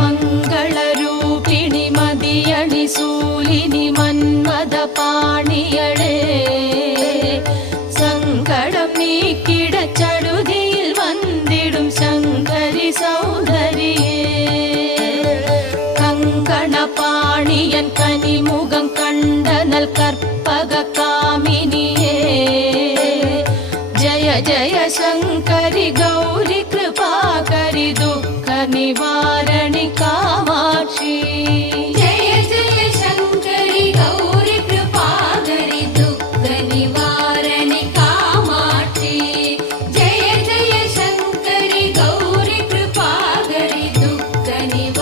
மங்களரூபிணி மதியணி சூலினி மன்மத பாணியளே சங்கடம் நீக்கிட சடுதியில் வந்திடும் சங்கரி சௌந்தரியே கங்கண பாணியன் கனிமுகம் கண்டனல் கற்பக காமினியே जय जय शंकरि गौरी कृपाकरि दुःख निवारणि कामाक्षी जय जय शंकरि गौरी कृपाकरि दुःख निवारणि कामाक्षी जय जय शंकरि गौरी कृपाकरि दुःख निवारणि